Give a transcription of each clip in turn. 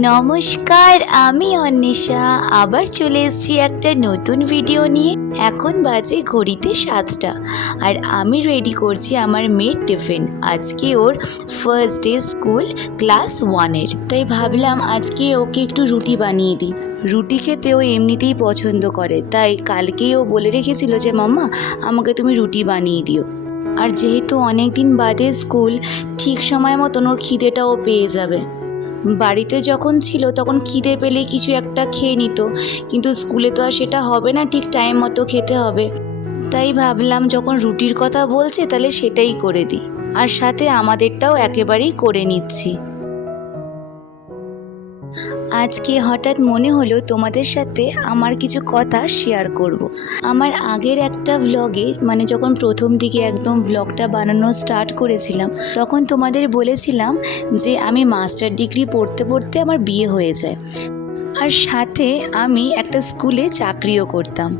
নমস্কার, আমি অন্বেষা আবার চলে এসেছি একটা নতুন ভিডিও নিয়ে। এখন বাজে ঘড়িতে 7টা আর আমি রেডি করছি আমার মেয়ের টিফিন। আজকে ওর ফার্স্ট ডে স্কুল ক্লাস 1-এর, তাই ভাবলাম আজকে ওকে একটু রুটি বানিয়ে দিই। রুটি খেতে ও এমনিতেই পছন্দ করে, তাই কালকেই ও বলে রেখেছিল যে মাম্মা আমাকে তুমি রুটি বানিয়ে দিও। আর যেহেতু অনেক দিন বাদে স্কুল, ঠিক সময় মতন ওর খিদেটাও পেয়ে যাবে। বাড়িতে যখন ছিল তখন খিদে পেলে কিছু একটা খেয়ে নিত, কিন্তু স্কুলে তো আর সেটা হবে না, ঠিক টাইম মতো খেতে হবে। তাই ভাবলাম যখন রুটির কথা বলছে তাহলে সেটাই করে দিই, আর সাথে আমাদেরটাও একেবারেই করে নিচ্ছি। আজকে হঠাৎ মনে হলো তোমাদের সাথে আমার কিছু কথা শেয়ার করব। আমার আগের একটা ভ্লগে, মানে যখন প্রথম দিকে একদম ভ্লগটা বানানো স্টার্ট করেছিলাম, তখন তোমাদের বলেছিলাম যে আমি মাস্টার ডিগ্রি পড়তে পড়তে আমার বিয়ে হয়ে যায়, আর সাথে আমি একটা স্কুলে চাকরিও করতাম।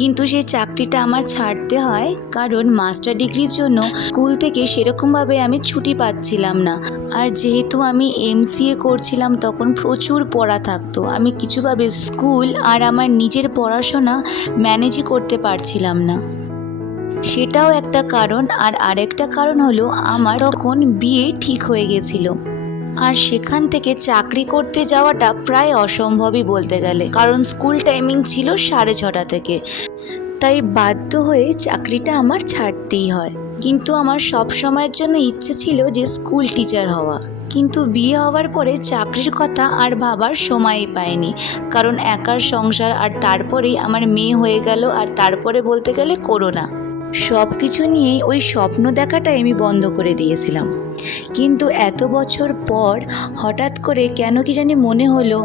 কিন্তু সেই চাকরিটা আমার ছাড়তে হয়, কারণ মাস্টার ডিগ্রির জন্য স্কুল থেকে সেরকমভাবে আমি ছুটি পাচ্ছিলাম না। আর যেহেতু আমি MCA করছিলাম তখন প্রচুর পড়া থাকতো, আমি কিছুভাবে স্কুল আর আমার নিজের পড়াশোনা ম্যানেজই করতে পারছিলাম না। সেটাও একটা কারণ। আর আরেকটা কারণ হলো আমার তখন বিয়ে ঠিক হয়ে গেছিলো, আর সেখান থেকে চাকরি করতে যাওয়াটা প্রায় অসম্ভবই বলতে গেলে, কারণ স্কুল টাইমিং ছিল 6:30 থেকে। তাই বাধ্য হয়ে চাকরিটা আমার ছাড়তেই হয়। কিন্তু আমার সব সময়ের জন্য ইচ্ছে ছিল যে স্কুল টিচার হওয়া, কিন্তু বিয়ে হওয়ার পরে চাকরির কথা আর ভাবার সময়ই পাইনি, কারণ একার সংসার, আর তারপরেই আমার মেয়ে হয়ে গেল, আর তারপরে বলতে গেলে করোনা। সব কিছু নিয়েই ওই স্বপ্ন দেখাটাই আমি বন্ধ করে দিয়েছিলাম। কিন্তু এত বছর পর হঠাৎ করে কেন কি জানি মনে হলো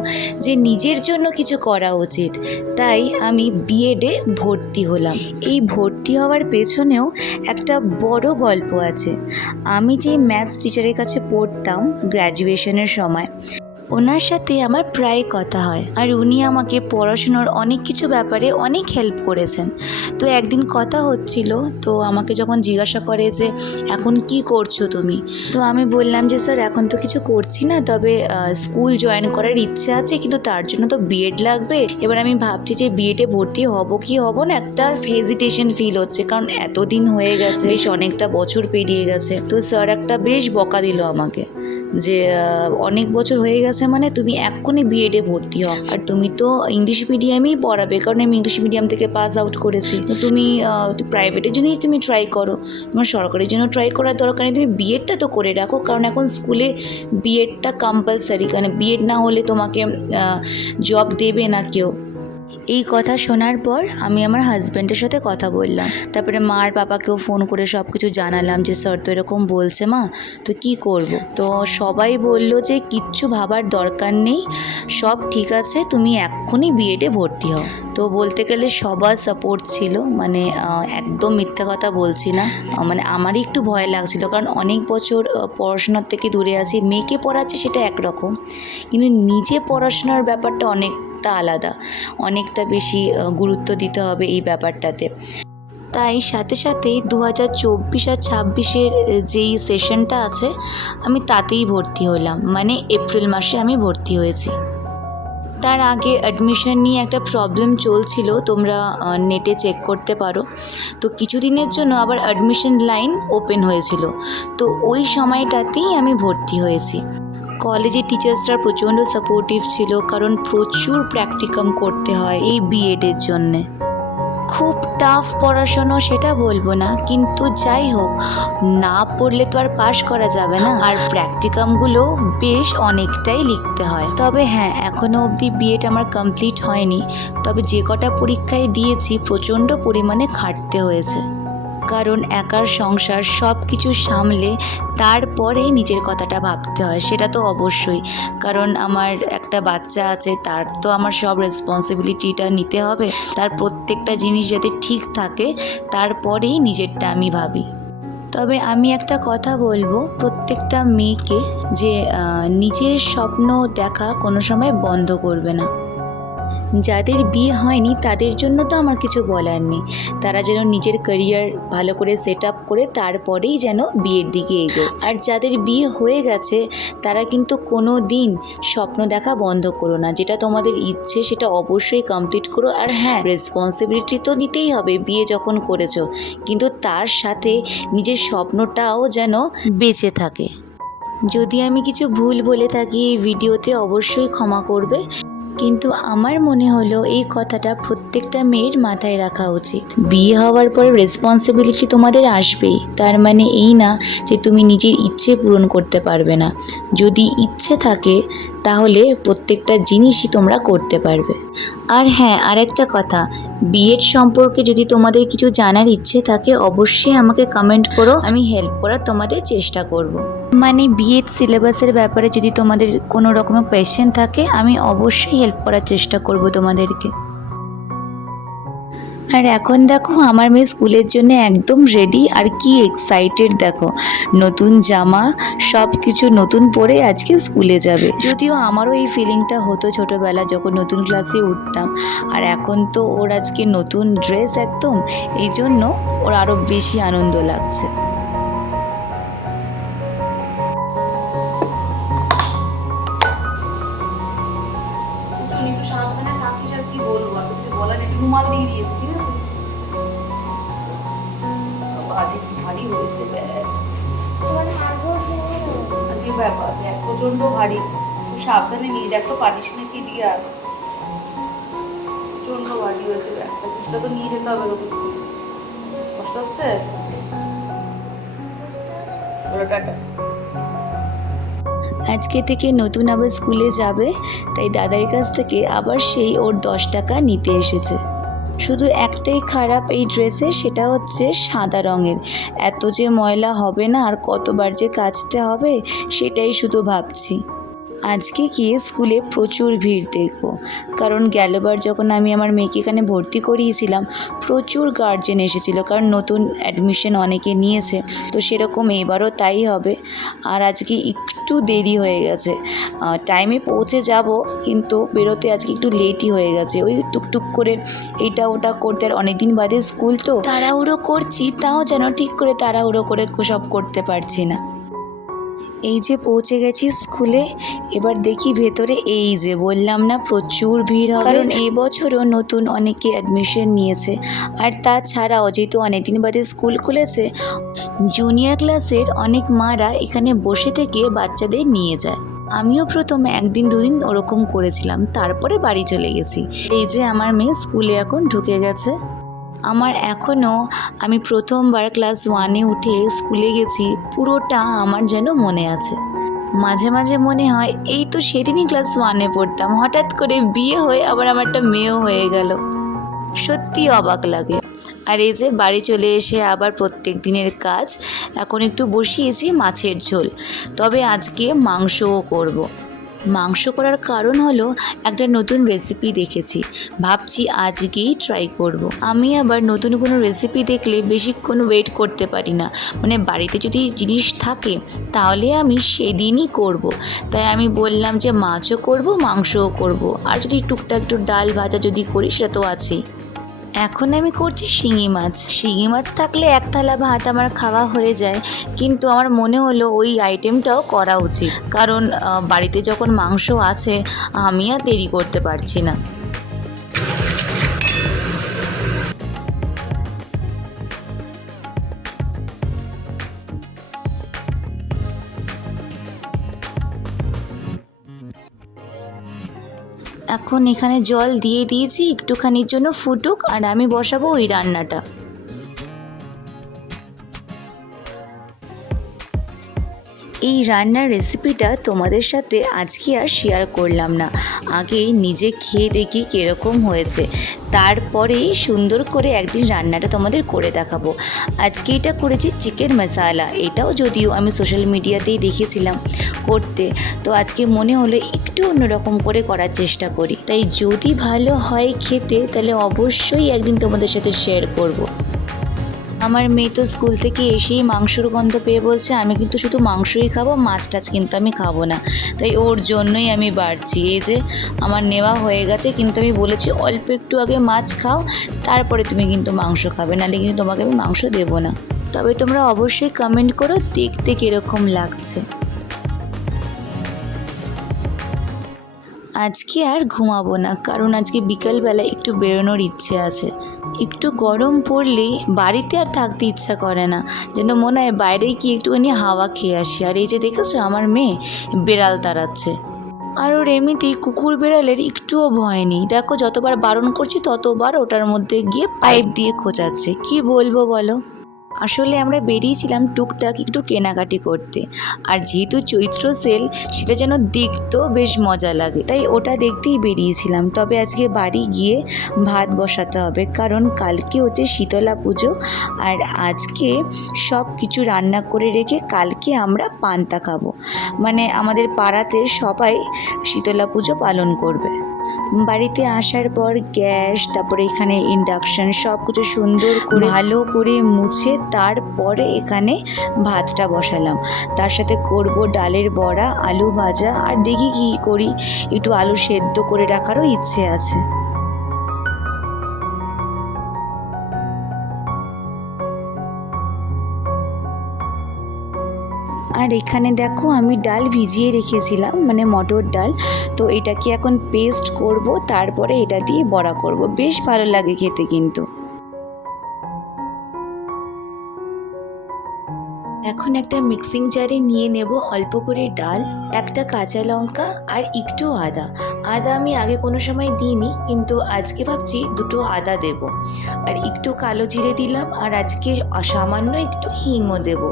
যে নিজের জন্য কিছু করা উচিত, তাই আমি বিএডে ভর্তি হলাম। এই ভর্তি হওয়ার পেছনেও একটা বড় গল্প আছে। আমি যে ম্যাথস টিচারের কাছে পড়তাম গ্র্যাজুয়েশনের সময়, ওনার সাথে আমার প্রায় কথা হয়, আর উনি আমাকে পড়াশুনোর অনেক কিছু ব্যাপারে অনেক হেল্প করেছেন। তো একদিন কথা হচ্ছিল, তো আমাকে যখন জিজ্ঞাসা করে যে এখন কি করছো তুমি, তো আমি বললাম যে স্যার এখন তো কিছু করছি না, তবে স্কুল জয়েন করার ইচ্ছে আছে, কিন্তু তার জন্য তো বিএড লাগবে। এবার আমি ভাবছি যে বিএডে ভর্তি হব কি হব না, একটা হেজিটেশন ফিল হচ্ছে, কারণ এতদিন হয়ে গেছে, বেশ অনেকটা বছর পেরিয়ে গেছে। তো স্যার একটা বেশ বকা দিল আমাকে যে অনেক বছর হয়ে গেছে, মানে তুমি এক্ষুনি বিএডে ভর্তি হও, আর তুমি তো ইংলিশ মিডিয়ামেই পড়াবে, কারণ আমি ইংলিশ মিডিয়াম থেকে পাস আউট করেছি। তো তুমি প্রাইভেটের জন্যই তুমি ট্রাই করো, তোমার সরকারের জন্য ট্রাই করার দরকার নেই, তুমি বিএডটা তো করে রাখো, কারণ এখন স্কুলে বিএডটা কম্পালসারি, কারণ বিএড না হলে তোমাকে জব দেবে না কেউ। এই কথা শোনার পর আমি আমার হাজব্যান্ডের সাথে কথা বললাম, তারপরে মার পাপাকেও ফোন করে সব কিছু জানালাম যে স্যার তো এরকম বলছে মা, তো কি করব। তো সবাই বলল যে কিচ্ছু ভাবার দরকার নেই, সব ঠিক আছে, তুমি এক্ষুনি বিএডে ভর্তি হও। তো বলতে গেলে সবার সাপোর্ট ছিল, মানে একদম মিথ্যা কথা বলছি না, মানে আমারই একটু ভয় লাগছিল, কারণ অনেক বছর পড়াশোনার থেকে দূরে আছি। মেয়েকে পড়াচ্ছি সেটা একরকম, কিন্তু নিজে পড়াশোনার ব্যাপারটা অনেকটা আলাদা, অনেকটা বেশি গুরুত্ব দিতে হবে এই ব্যাপারটাতে। তাই সাথে সাথেই 2024 আর 26-এর যেই সেশনটা আছে আমি তাতেই ভর্তি হলাম, মানে এপ্রিল মাসে আমি ভর্তি হয়েছি। তার আগে অ্যাডমিশন নিয়ে একটা প্রবলেম চলছিল, তোমরা নেটে চেক করতে পারো। তো কিছুদিনের জন্য আবার অ্যাডমিশন লাইন ওপেন হয়েছিল, তো ওই সময়টাতেই আমি ভর্তি হয়েছি। কলেজের টিচার্সরা প্রচণ্ড সাপোর্টিভ ছিল, কারণ প্রচুর প্র্যাকটিকাম করতে হয় এই বিএডের জন্যে। খুব টাফ পড়াশোনা সেটা বলবো না, কিন্তু যাই হোক, না পড়লে তো আর পাশ করা যাবে না, আর প্র্যাকটিকামগুলো বেশ অনেকটাই লিখতে হয়। তবে হ্যাঁ, এখনও অবধি বিএড আমার কমপ্লিট হয়নি, তবে যে কটা পরীক্ষায় দিয়েছি প্রচণ্ড পরিমাণে খাটতে হয়েছে, কারণ একার সংসার সব কিছু সামলে তারপরে নিজের কথাটা ভাবতে হয়, সেটা তো অবশ্যই, কারণ আমার একটা বাচ্চা আছে, তার তো আমার সব রেসপন্সিবিলিটিটা নিতে হবে, তার প্রত্যেকটা জিনিস যাতে ঠিক থাকে তারপরেই নিজেরটা আমি ভাবি। তবে আমি একটা কথা বলবো প্রত্যেকটা মেয়েকে, যে নিজের স্বপ্ন দেখা কোনো সময় বন্ধ করবে না। যাদের বিয়ে হয়নি তাদের জন্য তো আমার কিছু বলার নেই, তারা যেন নিজের ক্যারিয়ার ভালো করে সেট আপ করে তারপরেই যেন বিয়ের দিকে এগোয়। আর যাদের বিয়ে হয়ে গেছে তারা কিন্তু কোনো দিন স্বপ্ন দেখা বন্ধ করো না, যেটা তোমাদের ইচ্ছে সেটা অবশ্যই কমপ্লিট করো। আর হ্যাঁ, রেসপন্সিবিলিটি তো নিতেই হবে বিয়ে যখন করেছো, কিন্তু তার সাথে নিজের স্বপ্নটাও যেন বেঁচে থাকে। যদি আমি কিছু ভুল বলে থাকি এই ভিডিওতে অবশ্যই ক্ষমা করবে, কিন্তু আমার মনে হলো এই কথাটা প্রত্যেকটা মেয়ের মাথায় রাখা উচিত। বিয়ে হওয়ার পর রেসপন্সিবিলিটি তোমাদের আসবেই, তার মানে এই না যে তুমি নিজের ইচ্ছে পূরণ করতে পারবে না। যদি ইচ্ছে থাকে তাহলে প্রত্যেকটা জিনিসই তোমরা করতে পারবে। আর হ্যাঁ, আরেকটা কথা, বিয়ের সম্পর্কে যদি তোমাদের কিছু জানার ইচ্ছে থাকে অবশ্যই আমাকে কমেন্ট করো, আমি হেল্প করার তোমাদের চেষ্টা করব। মানে বিএড সিলেবাসের ব্যাপারে যদি তোমাদের কোনো রকমের কোয়েশ্চেন থাকে আমি অবশ্যই হেল্প করার চেষ্টা করব তোমাদেরকে। আর এখন দেখো আমার মেয়ে স্কুলের জন্য একদম রেডি, আর কি এক্সাইটেড দেখো, নতুন জামা সব কিছু নতুন পরে আজকে স্কুলে যাবে। যদিও আমারও এই ফিলিংটা হতো ছোটোবেলা যখন নতুন ক্লাসে উঠতাম, আর এখন তো ওর আজকে নতুন ড্রেস একদম, এই জন্য ওর আরও বেশি আনন্দ লাগছে। একটু সাবধানে থাকিস, আর কি বলবো, আর কিছু বলার নেই, রুমাল দিয়ে দিয়েছি, ঠিক আছে? আজকে কি ভারী হয়েছে ব্যাগ, আজকে ব্যাপার ব্যাগ প্রচন্ড ভারী, তুই সাবধানে নিয়ে দেখ তো পারিস নাকি দিয়ে, আর প্রচন্ড ভারী হয়েছে ব্যাগটা, কিছুটা তো নিয়ে যেতে হবে তোকে স্কুলে। কষ্ট হচ্ছে? বলো টাটা। আজকে থেকে নতুন আবার স্কুলে যাবে, তাই দাদার কাছ থেকে আবার সেই ওর 10 টাকা নিতে এসেছে। শুধু একটাই খারাপ এই ড্রেসে, সেটা হচ্ছে সাদা রঙের। এত যে ময়লা হবে না আর কতবার যে কাচতে হবে সেটাই শুধু ভাবছি। আজকে গিয়ে স্কুলে প্রচুর ভিড় দেখব, কারণ গেলবার যখন আমি আমার মেয়েকে এখানে ভর্তি করিয়েছিলাম প্রচুর গার্জেন এসেছিল, কারণ নতুন অ্যাডমিশন অনেকে নিয়েছে, তো সেরকম এবারও তাই হবে। আর আজকে একটু দেরি হয়ে গেছে, টাইমে পৌঁছে যাব কিন্তু বেরোতে আজকে একটু লেটই হয়ে গেছে, ওই টুকটুক করে এইটা ওটা করতে, আর অনেকদিন বাদে স্কুল তো তাড়াহুড়ো করছি, তাও যেন ঠিক করে তাড়াহুড়ো করে সব করতে পারছি না। এই যে পৌঁছে গেছি স্কুলে, এবার দেখি ভেতরে, এই যে বললাম না প্রচুর ভিড় হবে, কারণ এই বছরও নতুন অনেকে অ্যাডমিশন নিয়েছে। আর তাছাড়াও যেহেতু অনেকদিন বাদে স্কুল খুলেছে, জুনিয়র ক্লাসের অনেক মারা এখানে বসে থেকে বাচ্চাদের নিয়ে যায়। আমিও প্রথমে 1 দিন 2 দিন ওরকম করেছিলাম, তারপরে বাড়ি চলে গেছি। এই যে আমার মেয়ে স্কুলে এখন ঢুকে গেছে। আমার এখনও, আমি প্রথমবার ক্লাস 1-এ উঠে স্কুলে গেছি পুরোটা আমার যেন মনে আছে। মাঝে মাঝে মনে হয় এই তো সেদিনই ক্লাস 1-এ পড়তাম, হঠাৎ করে বিয়ে হয়ে আবার আমার একটা মেয়েও হয়ে গেল। সত্যি অবাক লাগে। আর এই যে বাড়ি চলে এসে আবার প্রত্যেক দিনের কাজ, এখন একটু বসিয়েছি মাছের ঝোল, তবে আজকে মাংসও করব। মাংস করার কারণ হলো একটা নতুন রেসিপি দেখেছি, ভাবছি আজকেই ট্রাই করব। আমি আবার নতুন কোনো রেসিপি দেখলে বেশিক্ষণ ওয়েট করতে পারি না, মানে বাড়িতে যদি জিনিস থাকে তাহলে আমি সেদিনই করব। তাই আমি বললাম যে মাছও করব মাংসও করব, আর যদি টুকটাক একটু ডাল ভাজা যদি করি সেটা তো আছেই। এখন আমি করছি শিঙি মাছ। শিঙি মাছ থাকলে 1 থালা ভাত আমার খাওয়া হয়ে যায়, কিন্তু আমার মনে হলো ওই আইটেমটাও করা উচিত, কারণ বাড়িতে যখন মাংস আছে আমি আর দেরি করতে পারছি না। এখন এখানে জল দিয়ে দিয়েছি, একটুখানির জন্য ফুটুক, আর আমি বসাবো ওই রান্নাটা। এই রান্নার রেসিপিটা তোমাদের সাথে আজকে আর শেয়ার করলাম না, আগে নিজে খেয়ে দেখি কীরকম হয়েছে, তারপরেই সুন্দর করে একদিন রান্নাটা তোমাদের করে দেখাবো। আজকে এটা করেছি চিকেন মশালা, এটাও যদিও আমি সোশ্যাল মিডিয়াতেই দেখেছিলাম করতে, তো আজকে মনে হলো একটু অন্যরকম করে করার চেষ্টা করি, তাই যদি ভালো হয় খেতে তাহলে অবশ্যই একদিন তোমাদের সাথে শেয়ার করব। আমার মেয়ে তো স্কুল থেকে এসেই মাংসর গন্ধ পেয়ে বলছে আমি কিন্তু শুধু মাংসই খাবো, মাছ টাছ কিন্তু আমি খাবো না। তাই ওর জন্যই আমি বাড়ছি। এই যে আমার নেওয়া হয়ে গেছে, কিন্তু আমি বলেছি অল্প একটু আগে মাছ খাও, তারপরে তুমি কিন্তু মাংস খাবে, নাহলে কিন্তু তোমাকে আমি মাংস দেবো না। তবে তোমরা অবশ্যই কমেন্ট করো দেখতে কীরকম লাগছে। আজকে আর ঘুমাবো না, কারণ আজকে বিকালবেলা একটু বেরোনোর ইচ্ছে আছে। একটু গরম পড়লেই বাড়িতে আর থাকতে ইচ্ছা করে না, যেন মনে হয় বাইরে কি একটুখানি হাওয়া খেয়ে আসি। আর এই যে দেখেছো আমার মেয়ে বেড়াল তাড়াচ্ছে, আর ওর এমনিতেই কুকুর বেড়ালের একটুও ভয় নেই। দেখো যতবার বারণ করছি ততবার ওটার মধ্যে গিয়ে পাইপ দিয়ে খোঁচাচ্ছে। কি বলবো বলো। আসলে আমরা বেরিয়েছিলাম টুকটাক একটু কেনাকাটি করতে, আর যেহেতু চৈত্র সেল, সেটা যেন দেখতেও বেশ মজা লাগে, তাই ওটা দেখতেই বেরিয়েছিলাম। তবে আজকে বাড়ি গিয়ে ভাত বসাতে হবে, কারণ কালকে হচ্ছে শীতলা পুজো, আর আজকে সব কিছু রান্না করে রেখে কালকে আমরা পান্তা খাবো। মানে আমাদের পাড়াতে সবাই শীতলা পুজো পালন করবে। বাড়িতে আসার পর গ্যাস, তারপরে এখানে ইন্ডাকশন সব কিছু সুন্দর করে ভালো করে মুছে তারপরে এখানে ভাতটা বসালাম। তার সাথে করব ডালের বড়া, আলু ভাজা, আর দেখি কী করি, একটু আলু সেদ্ধ করে রাখারও ইচ্ছে আছে। আর এখানে দেখো আমি ডাল ভিজিয়ে রেখেছিলাম, মানে মটর ডাল, তো এটাকে এখন পেস্ট করব, তারপরে এটা দিয়ে বড়া করব। বেশ ভালো লাগে খেতে কিন্তু। এখন একটা মিক্সিং জারে নিয়ে নেব অল্প করে ডাল, একটা কাঁচা লঙ্কা আর একটু আদা। আদা আমি আগে কোনো সময় দিইনি, কিন্তু আজকে ভাবছি দুটো আদা দেব, আর একটু কালো জিরে দিলাম, আর আজকে সামান্য একটু হিংও দেবো।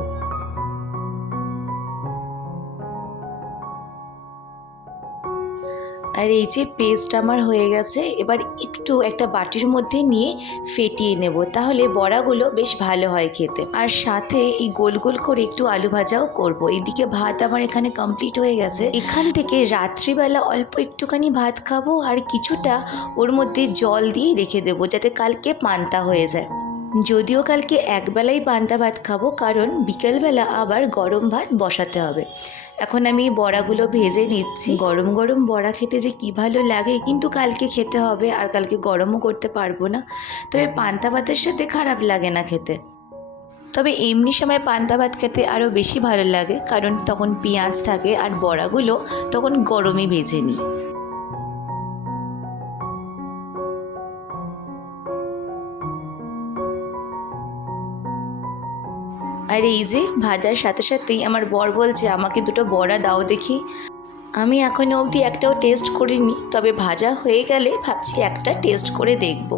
আর এই যে পেস্ট আমার হয়ে গেছে, এবার একটু একটা বাটির মধ্যে নিয়ে ফেটিয়ে নেব, তাহলে বড়াগুলো বেশ ভালো হয় খেতে। আর সাথে এই গোল গোল করে একটু আলু ভাজাও করব। এদিকে ভাত আমার এখানে কমপ্লিট হয়ে গেছে। এখান থেকে রাত্রিবেলা অল্প একটুখানি ভাত খাবো, আর কিছুটা ওর মধ্যে জল দিয়ে রেখে দেবো, যাতে কালকে পান্তা হয়ে যায়। যদিও কালকে একবেলাই পান্তা ভাত খাবো, কারণ বিকেলবেলা আবার গরম ভাত বসাতে হবে। এখন আমি বড়াগুলো ভেজে নিচ্ছি। গরম গরম বড়া খেতে যে কী ভালো লাগে, কিন্তু কালকে খেতে হবে, আর কালকে গরমও করতে পারবো না। তবে পান্তা ভাতের সাথে খারাপ লাগে না খেতে। তবে এমনি সময় পান্তা ভাত খেতে আরও বেশি ভালো লাগে, কারণ তখন পেঁয়াজ থাকে, আর বড়াগুলো তখন গরমই ভেজে নিই। আর এই যে ভাজার সাথে সাথেই আমার বর বলছে আমাকে দুটো বড়া দাও দেখি। আমি এখনও অবধি একটাও টেস্ট করিনি, তবে ভাজা হয়ে গেলে ভাবছি একটা টেস্ট করে দেখব।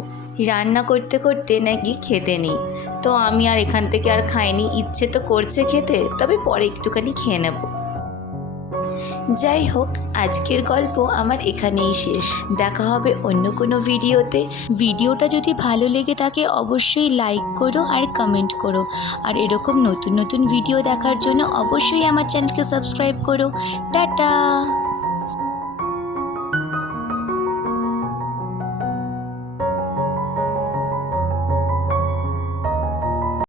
রান্না করতে করতে নাকি খেতে নেই, তো আমি আর এখান থেকে আর খাইনি। ইচ্ছে তো করছে খেতে, তবে পরে একটুখানি খেয়ে নেব। যাই হোক, আজকের গল্প আমার এখানেই শেষ। দেখা হবে অন্য কোনো ভিডিওতে। ভিডিওটা যদি ভালো লেগে থাকে অবশ্যই লাইক করো আর কমেন্ট করো, আর এরকম নতুন নতুন ভিডিও দেখার জন্য অবশ্যই আমার চ্যানেলকে সাবস্ক্রাইব করো। টাটা।